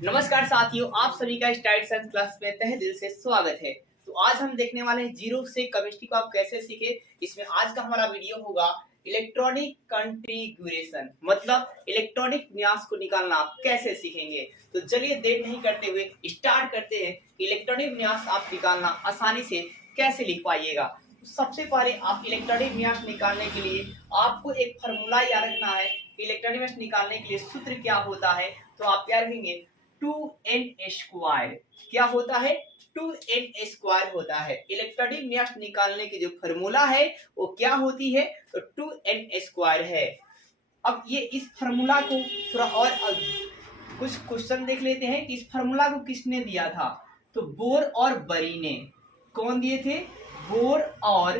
नमस्कार साथियों, आप सभी का स्टाइल साइंस क्लास में तहे दिल से स्वागत है। तो आज हम देखने वाले हैं जीरो से केमिस्ट्री को आप कैसे सीखे। इसमें आज का हमारा वीडियो होगा इलेक्ट्रॉनिक कॉन्फ़िगरेशन, मतलब इलेक्ट्रॉनिक विन्यास को निकालना आप कैसे सीखेंगे। तो चलिए देर नहीं करते हुए स्टार्ट करते हैं कि इलेक्ट्रॉनिक विन्यास आप निकालना आसानी से कैसे लिख पाइएगा। तो सबसे पहले आप इलेक्ट्रॉनिक विन्यास निकालने के लिए आपको एक फॉर्मूला याद रखना है कि इलेक्ट्रॉनिक विन्यास निकालने के लिए सूत्र क्या होता है। तो आप क्या रखेंगे, 2n²। क्या होता है, 2n² होता है। इलेक्ट्रॉनिक विन्यास निकालने की जो फॉर्मूला है वो क्या होती है, तो 2n² है। अब ये इस फॉर्मूला को थोड़ा और कुछ क्वेश्चन देख लेते हैं कि इस फॉर्मूला को किसने दिया था। तो बोर और बरी ने। कौन दिए थे, बोर और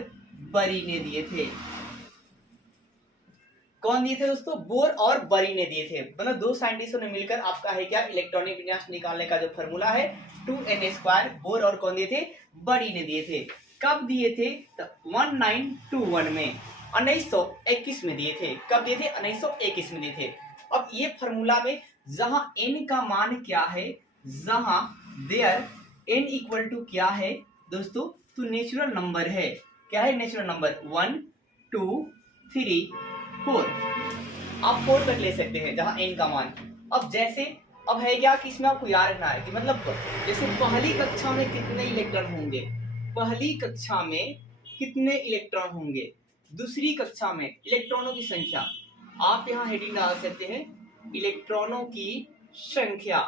बरी ने दिए थे। कौन दिए थे दोस्तों, बोर और बरी ने दिए थे। मतलब दो साइंटिस्टों ने मिलकर आपका है क्या, इलेक्ट्रॉनिक विन्यास निकालने का जो फॉर्मूला है 2n²। बोर और कौन दिए थे, बरी ने दिए थे। कब दिए थे, तो 1921 में, 1921 में दिए थे। कब दिए थे, 1921 में दिए थे। अब ये फॉर्मूला में जहां n का मान क्या है, जहां देयर n इक्वल टू क्या है दोस्तों, तो नेचुरल नंबर है। क्या है, नेचुरल नंबर 1 2 3 4। आप 4 तक ले सकते हैं जहां n का मान। अब जैसे अब है क्या कि इसमें आपको याद रखना है कि मतलब जैसे पहली कक्षा में कितने इलेक्ट्रॉन होंगे, पहली कक्षा में कितने इलेक्ट्रॉन होंगे, दूसरी कक्षा में इलेक्ट्रॉनों की संख्या। आप यहां हेडिंग डाल सकते हैं, इलेक्ट्रॉनों की संख्या।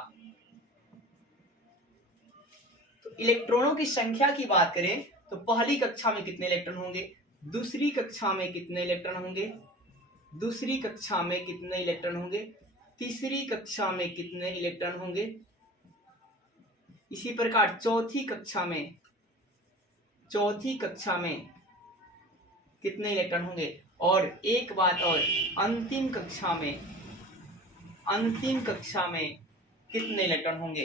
तो इलेक्ट्रॉनों की संख्या की बात करें तो पहली कक्षा में कितने इलेक्ट्रॉन होंगे, दूसरी कक्षा में कितने इलेक्ट्रॉन होंगे, दूसरी कक्षा में कितने इलेक्ट्रॉन होंगे, तीसरी कक्षा में कितने इलेक्ट्रॉन होंगे, इसी प्रकार चौथी कक्षा में कितने इलेक्ट्रॉन होंगे। और एक बात और, अंतिम कक्षा में कितने इलेक्ट्रॉन होंगे।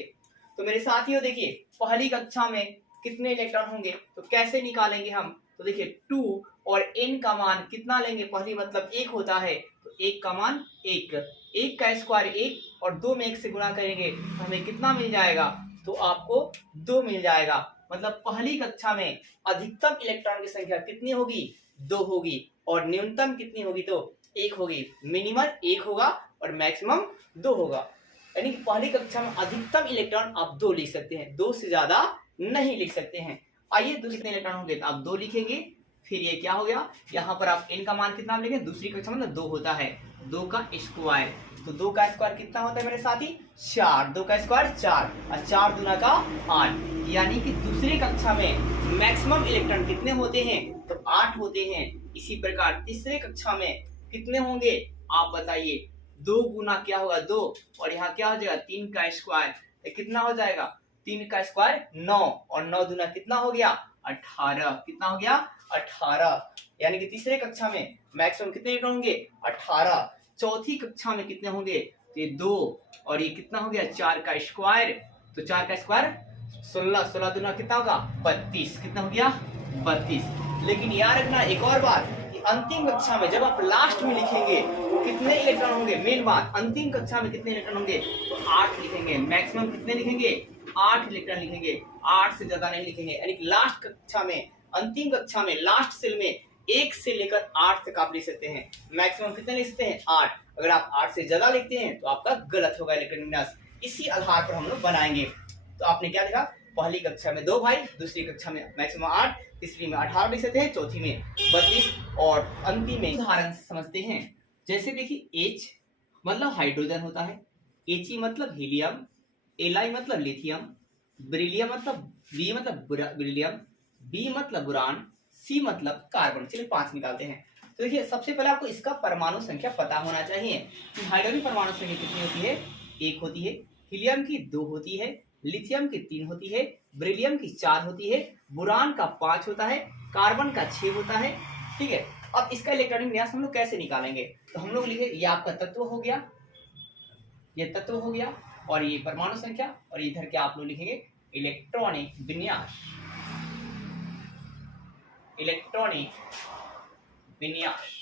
तो मेरे साथियों देखिए, पहली कक्षा में कितने इलेक्ट्रॉन होंगे तो कैसे निकालेंगे हम। तो देखिए 2 और n का मान कितना लेंगे, पहली मतलब 1 होता है, तो 1 का मान 1 का स्क्वायर 1 और 2 में 1 से गुणा करेंगे तो हमें कितना मिल जाएगा, तो आपको 2 मिल जाएगा। मतलब पहली कक्षा में अधिकतम इलेक्ट्रॉन की संख्या कितनी होगी, 2 होगी, और न्यूनतम कितनी होगी, तो 1 होगी। मिनिमम 1 होगा और मैक्सिमम 2 होगा। यानी कि पहली कक्षा में अधिकतम इलेक्ट्रॉन आप 2 लिख सकते हैं, 2 से ज्यादा नहीं लिख सकते हैं। आइए दूसरे इलेक्ट्रॉन होंगे तो आप 2 लिखेंगे, फिर ये क्या हो गया, यहाँ पर आप n का मान कितना लेंगे, दूसरी कक्षा में 2 होता है, 2 का स्क्वायर। तो 2 का स्क्वायर कितना होता है मेरे साथी, 4। 2 का स्क्वायर 4 और 4 दूना का 8। यानी कि दूसरी कक्षा में मैक्सिमम इलेक्ट्रॉन कितने होते हैं, तो 8 होते हैं। इसी प्रकार तीसरे कक्षा में कितने होंगे, आप बताइए। 2 गुना क्या होगा, 2, और यहाँ क्या हो जाएगा, 3 का स्क्वायर, कितना हो जाएगा, 3 का स्क्वायर 9, और 9 दूना कितना हो गया, 18। कितना हो गया, 18। यानी कि तीसरे कक्षा में मैक्सिमम कितने इलेक्ट्रॉन होंगे, 18। चौथी कक्षा में कितने होंगे, तो ये 2, और ये कितना हो गया, 4 का स्क्वायर, तो 4 का स्क्वायर 16, 16 दूना कितना होगा, 32। कितना हो गया, 32। लेकिन याद रखना एक और बात कि अंतिम कक्षा में जब आप लास्ट में लिखेंगे तो कितने इलेक्ट्रॉन होंगे, मेन बात, अंतिम कक्षा में कितने इलेक्ट्रॉन होंगे, तो 8 लिखेंगे। मैक्सिमम कितने लिखेंगे, 8 इलेक्ट्रॉन लिखेंगे, 8 से ज्यादा नहीं लिखेंगे। यानी कि लास्ट कक्षा में, अंतिम कक्षा में लास्ट सेल में 1 से लेकर 8 तक आप लिख सकते हैं। मैक्सिमम कितने लिख सकते हैं, 8। अगर आप 8 से ज्यादा लिखते हैं तो आपका गलत होगा इलेक्ट्रॉनिक विन्यास। इसी आधार पर हम लोग बनाएंगे। तो आपने क्या देखा, पहली कक्षा में 2 भाई, दूसरी कक्षा में मैक्सिमम 8, तीसरी में 18 लिख सकते हैं, चौथी में 32, और अंतिम में उदाहरण से समझते हैं। जैसे देखिए H मतलब हाइड्रोजन होता है, He मतलब हीलियम, Li मतलब लिथियम, बेरिलियम मतलब B मतलब बेरिलियम, B मतलब बोरान, C मतलब कार्बन। चलिए 5 निकालते हैं। तो देखिए सबसे पहले आपको इसका परमाणु संख्या पता होना चाहिए कि हाइड्रोजन परमाणु संख्या कितनी होती है, 1 होती है, हीलियम की 2 होती है, लिथियम की 3 होती है, बेरिलियम की 4 होती है, बोरान का 5 होता है, कार्बन का 6 होता है। ठीक है, अब इसका इलेक्ट्रॉनिक विन्यास हम लोग कैसे निकालेंगे, तो हम लोग लिखे, ये आपका तत्व हो गया, ये तत्व हो गया, और ये परमाणु संख्या, और इधर क्या आप लोग लिखेंगे, इलेक्ट्रॉनिक विन्यास। इलेक्ट्रॉनिक विन्यास,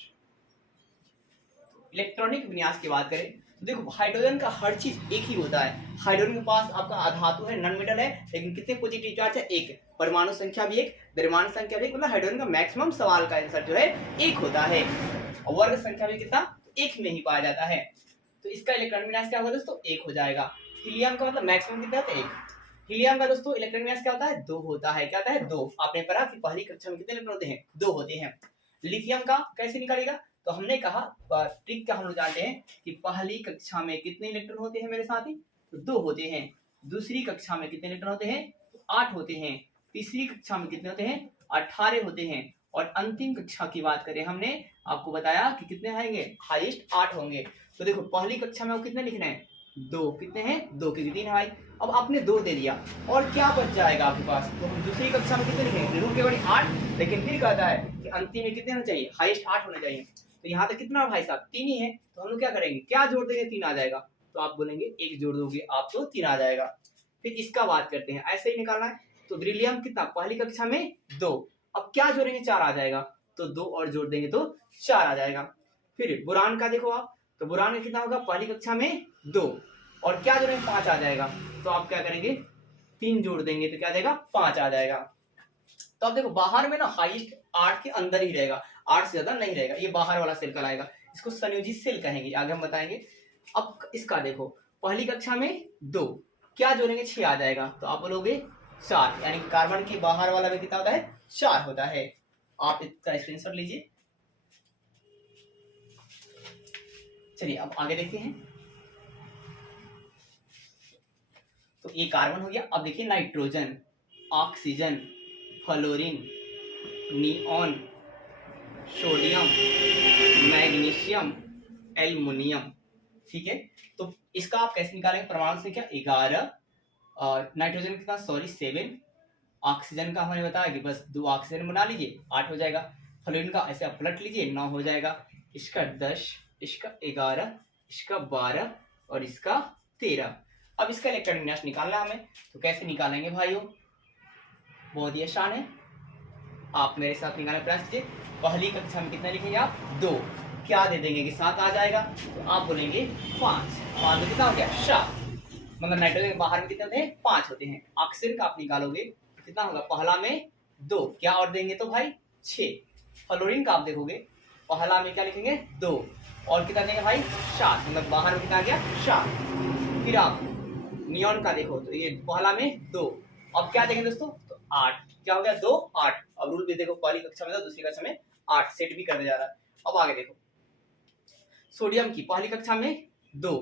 इलेक्ट्रॉनिक विन्यास की बात करें तो देखो हाइड्रोजन का हर चीज एक ही होता है। हाइड्रोजन के पास आपका धातु है, नॉन मेटल है, लेकिन कितने पॉजिटिव चार्ज है? एक। परमाणु संख्या भी एक, द्रव्यमान संख्या भी एक, मतलब हाइड्रोजन का मैक्सिमम सवाल का आंसर जो है एक होता है। और वर्ग संख्या भी कितना? एक में ही पाया जाता है। तो इसका इलेक्ट्रॉन विन्यास क्या होगा दोस्तों? एक हो जाएगा। हीलियम का मतलब मैक्सिमम कितना होता है? एक। हीलियम का दोस्तों इलेक्ट्रॉन विन्यास क्या होता है? दो होता है। क्या होता है? दो। आपने पढ़ा कि पहली कक्षा में कितने इलेक्ट्रॉन होते हैं? दो होते हैं। लिथियम का कैसे निकालेगा? तो हमने कहा ट्रिक क्या हम लोग जानते हैं कि पहली कक्षा में कितने इलेक्ट्रॉन होते हैं मेरे साथी? तो दो होते हैं। दूसरी कक्षा में कितने इलेक्ट्रॉन होते हैं? तो 8 होते हैं। तीसरी कक्षा में कितने होते हैं? 18 होते हैं। और अंतिम कक्षा की बात करें, हमने आपको बताया कि कितने आएंगे? हाईएस्ट 8 होंगे। तो देखो पहली कक्षा में वो कितने लिखना है? दो। कितने हैं? दो, क्योंकि 3 है भाई। अब आपने 2 दे दिया और क्या बच जाएगा आपके पास? तो हम दूसरी कक्षा में कितने लिखेंगे? रूल केवल 8, लेकिन फिर कहता है कि अंतिम में कितने होने चाहिए? हाईएस्ट 8 होने चाहिए। तो यहाँ तक कितना भाई साहब? 3 ही है। तो हम लोग क्या करेंगे? क्या जोड़ देंगे? 3 आ जाएगा। तो आप बोलेंगे 1 जोड़ दोगे आप तो 3 आ जाएगा। फिर इसका बात करते हैं, ऐसे ही निकालना है। तो बेरिलियम कितना? पहली कक्षा में 2। अब क्या जोड़ेंगे? 4 आ जाएगा। तो 2 और जोड़ देंगे तो 4 आ जाएगा। फिर बोरान का देखो आप, तो बोरान में कितना होगा? पहली कक्षा में 2 और क्या जोड़ेंगे? 5 आ जाएगा। तो आप क्या करेंगे? 3 जोड़ देंगे तो क्या आ जाएगा? 5 आ जाएगा। तो आप देखो बाहर में ना हाईएस्ट 8 के अंदर ही रहेगा, 8 से ज्यादा नहीं रहेगा। ये बाहर वाला सेल कहलाएगा, इसको संयोजित सेल कहेंगे, आगे हम बताएंगे। अब इसका देखो पहली कक्षा में 2, क्या जोड़ेंगे? 6 आ जाएगा। तो आप बोलोगे 4, यानी कि कार्बन के बाहर वाला में कितना होता है? 4 होता है। आप इसका स्क्रीनशॉट लीजिए। चलिए अब आगे देखते हैं। तो ये कार्बन हो गया। अब देखिए nitrogen, oxygen, fluorine, neon, sodium, magnesium, aluminium. ठीक है, तो इसका आप कैसे निकालेंगे? परमाणु संख्या 11, और नाइट्रोजन कितना? सॉरी 7। ऑक्सीजन का हमने बताया कि बस 2 ऑक्सीजन बना लीजिए 8 हो जाएगा। फ्लोरीन का ऐसे आप पलट लीजिए 9 हो जाएगा। इसका 10, इसका 11, इसका 12 और इसका 13। अब इसका इलेक्ट्रॉन विन्यास निकालना हमें, तो कैसे निकालेंगे भाइयों? बहुत ही आसान है, आप मेरे साथ निकालने का प्रयास कीजिए। पहली कक्षा में कितना लिखेंगे आप? 2। क्या दे देंगे कि 7 आ जाएगा? तो आप बोलेंगे 5। 5 में कितना हो गया? 7। मतलब नाइट्रोजन के बाहर में कितने होते हैं? 5 होते हैं। ऑक्सीजन का आप निकालोगे कितना होगा? पहला में 2, क्या और देंगे तो भाई 6। फ्लोरीन का आप देखोगे पहला में क्या लिखेंगे? 2 और कितना देंगे भाई? 7, मतलब बाहर में कितना आ गया? 7। फिर आप नियॉन का देखो, तो ये पहला में 2, अब क्या देंगे दोस्तों? तो 8, क्या हो गया? 2 8। अब रूल भी देखो, पहली कक्षा में 2, दूसरी कक्षा में 8, सेट भी करने जा रहा है। अब आगे देखो सोडियम की पहली कक्षा में 2,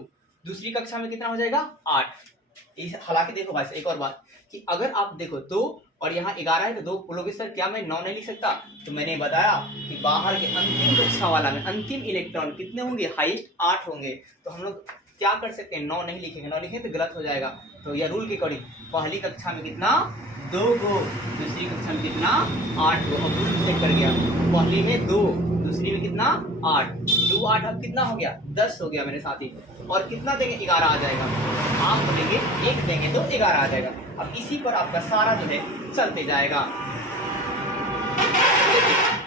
दूसरी कक्षा में कितना हो जाएगा? 8। हालांकि देखो भाई एक और बात कि अगर आप देखो 2 और यहाँ 11 है तो 2 बोलोगे सर क्या मैं 9 नहीं लिख सकता? तो मैंने बताया कि बाहर के अंतिम कक्षा वाला में अंतिम इलेक्ट्रॉन कितने होंगे? हाईएस्ट 8 होंगे। तो हम लोग क्या कर सकते हैं? 9 नहीं लिखेंगे, 9 लिखेंगे तो गलत हो जाएगा। तो यह रूल के अकॉर्डिंग पहली कक्षा में कितना? 2 गो, दूसरी कक्षा में कितना? 8 गो। अब रूल चेक कर गया, पहली में 2, दूसरी में कितना? 8। 2 8 अब कितना हो गया? 10 हो गया मेरे साथी। और कितना देंगे? 11 आ जाएगा। आप बोलेंगे 1 देंगे तो 11 आ जाएगा। अब इसी पर आपका सारा जो है चलते जाएगा।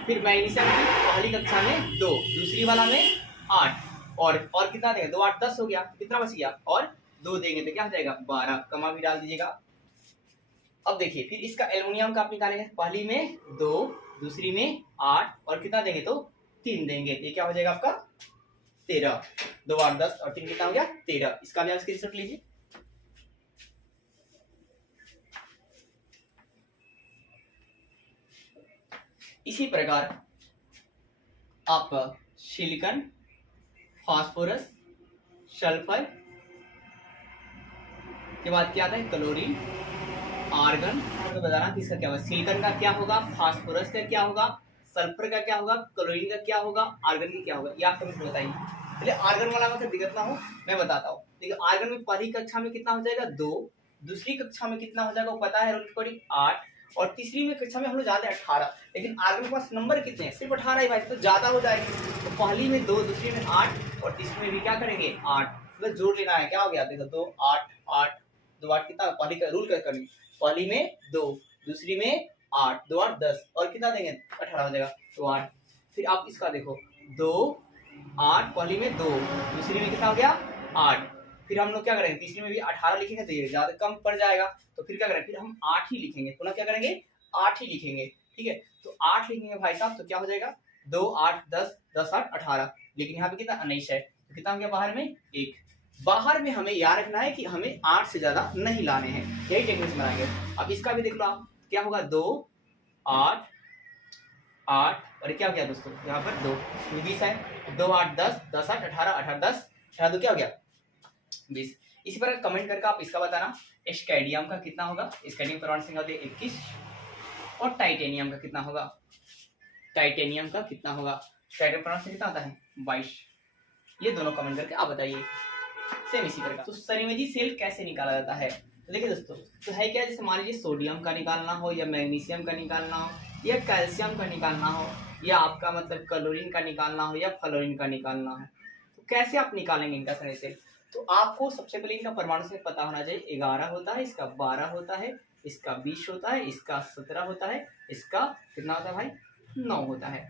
फिर मैग्नीशियम की पहली कक्षा में 2, दूसरी वाला में 8 और कितना देंगे? 2 8 10 हो गया। कितना बच गया? और 2 देंगे तो क्या हो जाएगा? 12। कमा भी डाल दीजिएगा। अब देखिए फिर इसका एल्युमिनियम का आप निकालेंगे, पहली में 2, दूसरी में 8 और कितना देंगे? तो 3 देंगे। ये क्या हो जाएगा आपका? 13। 2 8 10 और 3 कितना हो गया? 13। इसका भी आप स्क्रीनशॉट लीजिए। इसी प्रकार आप सिलिकॉन, फास्फोरस, सल्फर के बाद क्या आता है? Chlorine, argon. तो बताना कि इसका क्या होगा? सिलिकॉन का क्या होगा? फास्फोरस का क्या होगा? सल्फर का क्या होगा? क्लोरीन का क्या होगा? आर्गन का क्या होगा? ये आप कमेंट में बताइए। चलिए आर्गन वाला मतलब दिक्कत ना हो, मैं बताता हूँ। देखिए आर्गन में पहली कक्षा में कितना हो जाएगा? 2, दूसरी कक्षा में कितना हो जाएगा वो पता है, 8 और तीसरी में कक्षा में हम लोग जाते हैं 18। लेकिन आर्गन के पास नंबर कितने हैं? सिर्फ 18 ही भाई, तो ज्यादा हो जाएगी। तो पहली में 2, दूसरी में 8 और तीसरी में भी क्या करेंगे? 8। मतलब जोड़ लेना है। क्या हो गया? देखो 2 8 8 2 8 कितना? पहली का रूल करनी, पहली में 2, दूसरी में 8, 2 8 10 और कितना देंगे? 18 हो जाएगा। तो 8। फिर आप इसका देखो 2 8, पहली में 2, दूसरी में कितना हो गया? 8। फिर हम लोग क्या करेंगे, तीसरी में भी 18 लिखेंगे तो ये ज्यादा कम पड़ जाएगा, तो फिर क्या करेंगे, फिर हम 8 ही लिखेंगे, पुनः क्या करेंगे 8 ही लिखेंगे। ठीक है, तो 8 लिखेंगे भाई साहब, तो क्या हो जाएगा 2 8 10 10 8 18। लेकिन यहाँ पे कितना 19 है, तो कितना हो गया बाहर में 1। बाहर में हमें याद रखना है कि हमें 8 से ज्यादा नहीं लाने हैं, यही टेक्निक से बनाएंगे। अब इसका भी देख लो आप, क्या होगा 2 8 8 और क्या हो गया दोस्तों यहाँ पर 2 20 है, 2 8 10 10 8 18 18 10 18 2 क्या हो गया 20। इसी पर कमेंट करके आप इसका बताना स्कैंडियम का कितना होगा। स्कैंडियम परमाणु संख्या होती है 21 और टाइटेनियम का कितना होगा, टाइटेनियम का कितना होगा, टाइटेनियम परमाणु संख्या कितना होता है 22। ये दोनों कमेंट करके आप बताइए। सेम इसी प्रकार तो संयोजी सेल कैसे निकाला जाता है, तो देखिए दोस्तों, तो है क्या, जैसे मान लीजिए सोडियम का निकालना हो या मैग्नीशियम का निकालना हो या कैल्शियम का निकालना हो या आपका मतलब क्लोरीन का निकालना हो या फ्लोरीन का निकालना हो, तो कैसे आप निकालेंगे इनका संयोजी सेल। तो आपको सबसे पहले इनका परमाणु संख्या पता होना चाहिए। 11 होता है, इसका 12 होता है, इसका 20 होता है, इसका 17 होता है, इसका कितना होता है भाई 9 होता है।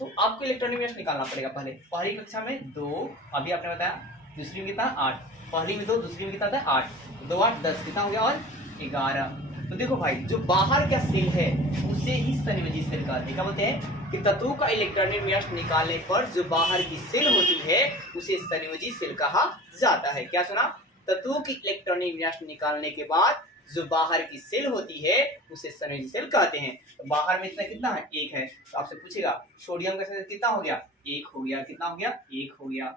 तो आपको इलेक्ट्रॉनिक विन्यास निकालना पड़ेगा। पहली कक्षा में 2, अभी आपने बताया, दूसरी में कितना 8, पहली में 2, दूसरी में कितना था 8, 2 8 10 कितना हो गया और 11। तो देखो भाई, जो बाहर का सेल है उसे ही संयोजी सेल कहते हैं। क्या बोलते हैं कि तत्वों का इलेक्ट्रॉनिक विन्यास निकालने पर जो बाहर की सेल होती है उसे संयोजी सेल कहा जाता है। क्या सुना, तत्वों की इलेक्ट्रॉनिक विन्यास निकालने के बाद जो बाहर की सेल होती है उसे संयोजी सेल कहते हैं। तो बाहर में इतना कितना है 1 है, तो आपसे पूछेगा सोडियम का सेल कितना हो गया 1 हो गया, कितना हो गया 1 हो गया।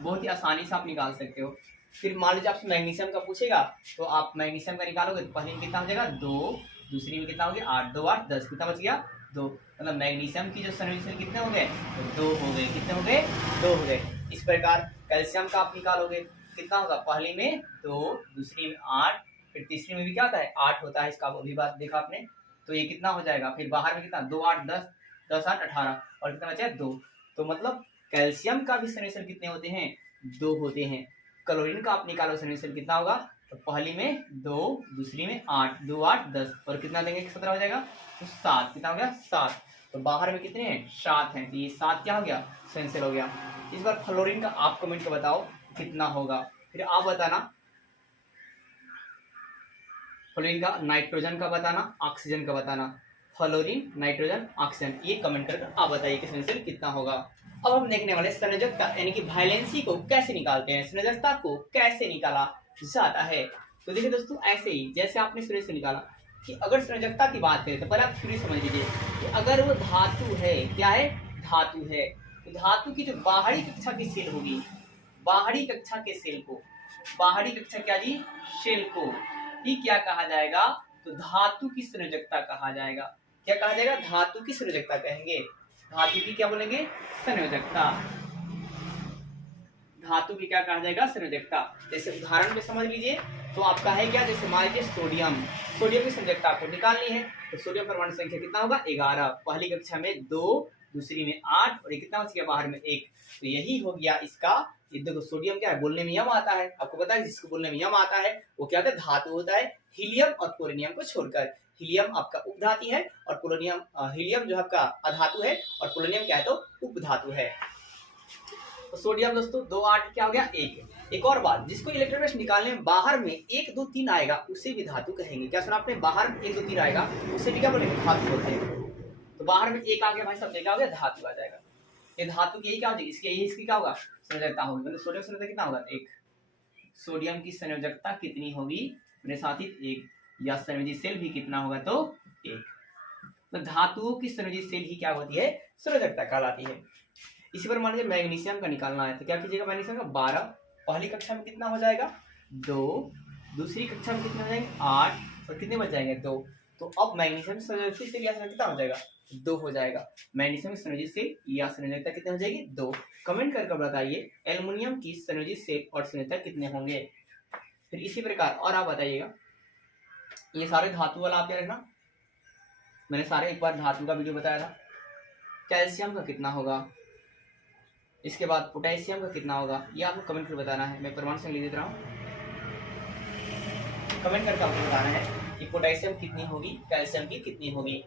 बहुत ही आसानी से आप निकाल सकते हो। फिर मान लीजिए आपसे मैग्नीशियम का पूछेगा, तो आप मैग्नीशियम का निकालोगे तो पहले में कितना हो जाएगा 2, दूसरी में कितना हो गया 8, 2 8 10 कितना बच गया 2। मतलब मैग्नीशियम की जो संयोजी सेल कितने हो गए तो 2 हो गए, कितने हो गए 2 हो गए। इस प्रकार कैल्शियम का आप निकालोगे, कितना होगा पहली में 2, दूसरी में 8, फिर तीसरी में भी क्या होता है 8 होता है, इसका अभी बात देखा आपने। तो ये कितना हो जाएगा, फिर बाहर में कितना 2 8 10 10 8 18 और कितना बचा 2। तो मतलब कैल्शियम का भी संयोजी सेल कितने होते हैं 2 होते हैं। क्लोरीन का आप निकालो संयोजी सेल कितना होगा, तो पहली में 2, दूसरी में 8, 2 8 10 और कितना देंगे 17 हो जाएगा, तो 7 कितना हो गया 7। तो बाहर में कितने हैं 7 हैं, तो ये 7 क्या हो गया संयोजी सेल हो गया। इस बार फ्लोरीन का आप कमेंट कर बताओ कितना होगा, फिर आप बताना फ्लोरीन का, नाइट्रोजन का बताना, ऑक्सीजन का बताना, फ्लोरीन नाइट्रोजन ऑक्सीजन, ये कमेंट करके आप बताइए कि संयोजी सेल कितना होगा। अब हम देखने वाले संयोजकता यानी कि वैलेंसी को कैसे निकालते हैं, संयोजकता को कैसे निकाला जाता है। तो देखिए दोस्तों, ऐसे ही जैसे आपने शुरू से निकाला कि अगर संयोजकता की बात करें तो पहले आप शुरू समझ लीजिए कि अगर वो धातु है, क्या है धातु है, तो धातु की जो बाहरी कक्षा की सेल होगी, बाहरी कक्षा के सेल को, बाहरी कक्षा क्या जी सेल को ही क्या कहा जाएगा, तो धातु की संयोजकता कहा जाएगा। क्या कहा जाएगा, धातु की संयोजकता कहेंगे। धातु की क्या बोलेंगे संयोजकता, धातु की क्या कहा जाएगा संयोजकता। जैसे उदाहरण पे समझ लीजिए, तो आपका है क्या, जैसे मान लीजिए सोडियम, सोडियम की संयोजकता आपको निकालनी है, तो सोडियम परमाणु संख्या कितना होगा 11, पहली कक्षा में 2, दूसरी में 8 और ये कितना बच गया बाहर में 1। तो यही हो गया इसका। ये देखो सोडियम क्या है, बोलने में यम आता है, आपको पता है जिसको बोलने में यम आता है वो क्या होता है धातु होता है, हीलियम और पोलोनियम को छोड़कर। हीलियम आपका उपधातु है और पोलोनियम, हीलियम जो आपका अधातु है और पोलोनियम क्या है तो उपधातु है। तो सोडियम दोस्तों 2 8 क्या हो गया 1। एक और बात, जिसको इलेक्ट्रॉन विन्यास निकालने में बाहर में 1 2 3 आएगा उसे भी धातु कहेंगे। क्या सुना आपने, बाहर में 1 2 3 आएगा उसे भी क्या बोलेंगे धातु बोलते हैं। तो बाहर में 1 आ गया भाई सब क्या हो गया धातु आ जाएगा। ये धातु की यही क्या होगी, इसकी यही इसकी क्या होगा संयोजकता होगी। मतलब सोडियम संयोजकता कितना होगा 1, सोडियम की संयोजकता कितनी होगी मेरे साथी 1, या संयोजी सेल भी कितना होगा तो 1। तो धातुओं की संयोजी सेल ही क्या होती है संयोजकता कहलाती है। इसी पर मान लीजिए मैग्नीशियम का निकालना है, तो क्या कीजिएगा मैग्नीशियम का 12, पहली कक्षा में कितना हो जाएगा 2, दूसरी कक्षा में कितना हो जाएंगे 8 और कितने बच जाएंगे 2। तो अब मैग्नीशियम की संयोजी सेल या कितना हो जाएगा 2 हो जाएगा। मैग्नीशियम की संयोजी सेल या संयोजकता कितने हो जाएगी 2। कमेंट करके बताइए एल्युमिनियम की संयोजी सेल और संयोजकता कितने होंगे। फिर इसी प्रकार और आप बताइएगा, ये सारे धातु वाला आप याद रखना, मैंने सारे एक बार धातु का वीडियो बताया था। कैल्शियम का कितना होगा, इसके बाद पोटेशियम का कितना होगा, ये आपको कमेंट करके बताना है। मैं परमाणु संख्या लिख देता हूँ, कमेंट करके आपको बताना है कि पोटेशियम कितनी होगी, कैल्शियम की कितनी होगी।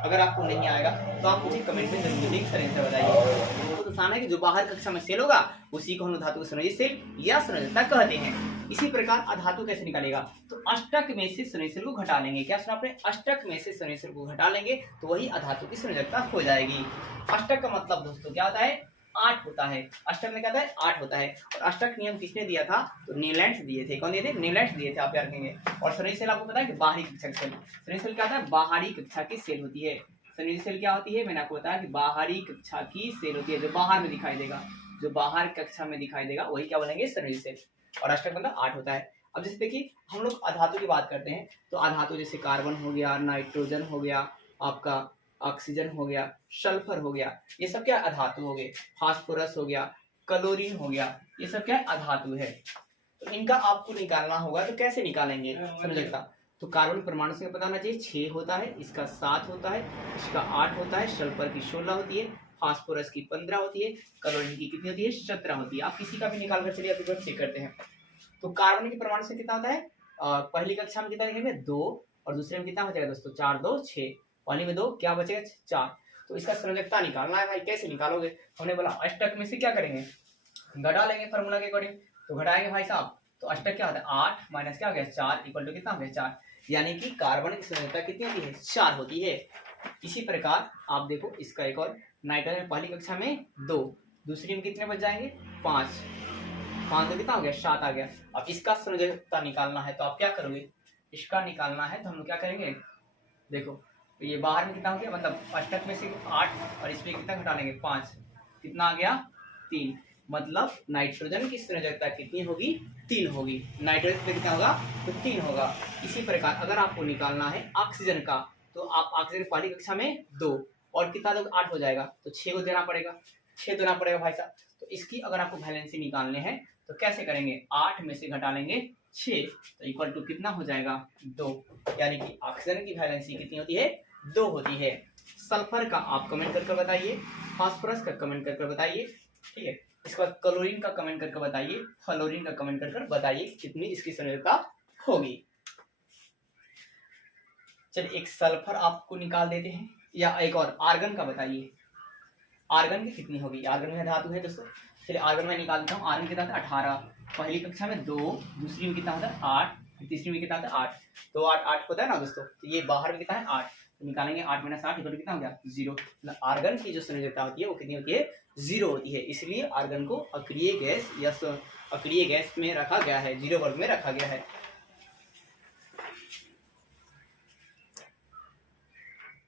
अगर आपको नहीं आएगा तो आप मुझे कमेंट में जरूर लिख सर आंसर बताइए। तो आसान है कि जो बाहर कक्षा में सेल होगा उसी को हम धातु संयोजित सेल या संयोजकता कहते हैं। इसी प्रकार अधातु कैसे निकालेगा, तो अष्टक में से संयोजित सेल को घटा लेंगे। क्या सुना आपने, अष्टक में से संयोजित सेल को घटा लेंगे तो वही अधातु की संयोजकता हो जाएगी। अष्टक का मतलब दोस्तों क्या होता है, 8 होता है। अष्टक में क्या होता है, 8 होता है। और अष्टक नियम किसने दिया था, तो नीलैंड्स दिए थे। कौन दिए थे, नीलैंड्स दिए थे, आप याद रखेंगे। और संयोजित सेल आपको पता है कि बाहरी कक्षा की सेल, संयोजित सेल क्या होता है, बाहरी कक्षा की सेल होती है। संयोजित सेल क्या होती है, मैंने आपको बताया कि बाहरी कक्षा की सेल होती है, जो बाहर में दिखाई देगा, जो बाहर कक्षा में दिखाई देगा वही क्या बोलेंगे, संयोजित सेल। और अष्टक मतलब 8 होता है। अब जैसे देखिए हम लोग अधातु की बात करते हैं तो अधातु जैसे कार्बन हो गया, नाइट्रोजन हो गया, आपका ऑक्सीजन हो गया, सल्फर हो गया, ये सब क्या अधातु हो गए। फास्फोरस हो गया, क्लोरीन हो गया, ये सब क्या अधातु है। तो इनका आपको निकालना होगा, तो कैसे निकालेंगे संयोजकता, तो कार्बन परमाणु संख्या पता होना चाहिए, 6 होता है, इसका 7 होता है, इसका 8 होता है, सल्फर की 16 होती है, फास्फोरस की 15 होती है, क्लोरीन की कितनी होती है, 17 होती है। आप किसी का भी निकाल कर चलिए, आप चेक करते हैं। तो कार्बन की परमाणु संख्या कितना होता है, पहली कक्षा में कितना लिखेंगे 2, और दूसरे में कितना हो जाएगा दोस्तों 4 2 6, पहली में 2 क्या बचेगा 4। तो इसका संयोजकता निकालना है भाई, कैसे निकालोगे, हमने बोला अष्टक में से क्या करेंगे, घटा लेंगे फॉर्मूला के अकॉर्डिंग। तो घटाएंगे भाई साहब, तो अष्टक क्या होता है 8 माइनस क्या हो गया 4 इक्वल टू कितना हो गया 4, यानी कि कार्बन की संयोजकता कितनी होती है 4 होती है। इसी प्रकार आप देखो इसका एक और, नाइट्रोजन पहली कक्षा में 2, दूसरी में कितने बच जाएंगे 5, 5 तो कितना हो गया 7 आ गया। अब इसका संयोजकता निकालना है तो आप क्या करोगे, इसका निकालना है तो हम लोग क्या करेंगे, देखो तो ये बाहर में कितना हो गया, मतलब अष्टक में से 8 और इसमें कितना घटा लेंगे 5, कितना आ गया 3, मतलब नाइट्रोजन की संयोजकता कितनी होगी 3 होगी। नाइट्रोजन पे कितना होगा तो 3 होगा। इसी प्रकार अगर आपको निकालना है ऑक्सीजन का, तो आप ऑक्सीजन पहली कक्षा में 2 और कितना लोग 8 हो जाएगा, तो 6 को देना पड़ेगा, 6 देना पड़ेगा भाई साहब। तो इसकी अगर आपको वैलेंसी निकालने हैं तो कैसे करेंगे, 8 में से घटा लेंगे 6 तो इक्वल टू कितना हो जाएगा 2, यानी कि ऑक्सीजन की वैलेंसी कितनी होती है 2 होती है। सल्फर का आप कमेंट करके बताइए, फास्फोरस का कमेंट करके बताइए, ठीक है। इसके बाद क्लोरीन का कमेंट करके बताइए, फ्लोरीन का कमेंट करके बताइए कितनी इसकी संयोजकता होगी। चलिए एक सल्फर आपको निकाल देते हैं, या एक और आर्गन का बताइए, आर्गन की कितनी होगी, आर्गन में धातु है दोस्तों। चलिए आर्गन में निकाल देता हूँ, आर्गन कितना था 18, पहली कक्षा में 2, दूसरी में कितना होता है 8, तीसरी में कितना होता है 8, तो 8 होता है ना दोस्तों, तो ये बाहर में कितना है 8, तो निकालेंगे 8 माइनस 8 इक्वल टू कितना हो गया 0। मतलब आर्गन की जो संयोजकता होती है वो कितनी होती है 0 होती है। इसलिए आर्गन को अक्रिय गैस या अक्रिय गैस में रखा गया है, 0 वर्ग में रखा गया है।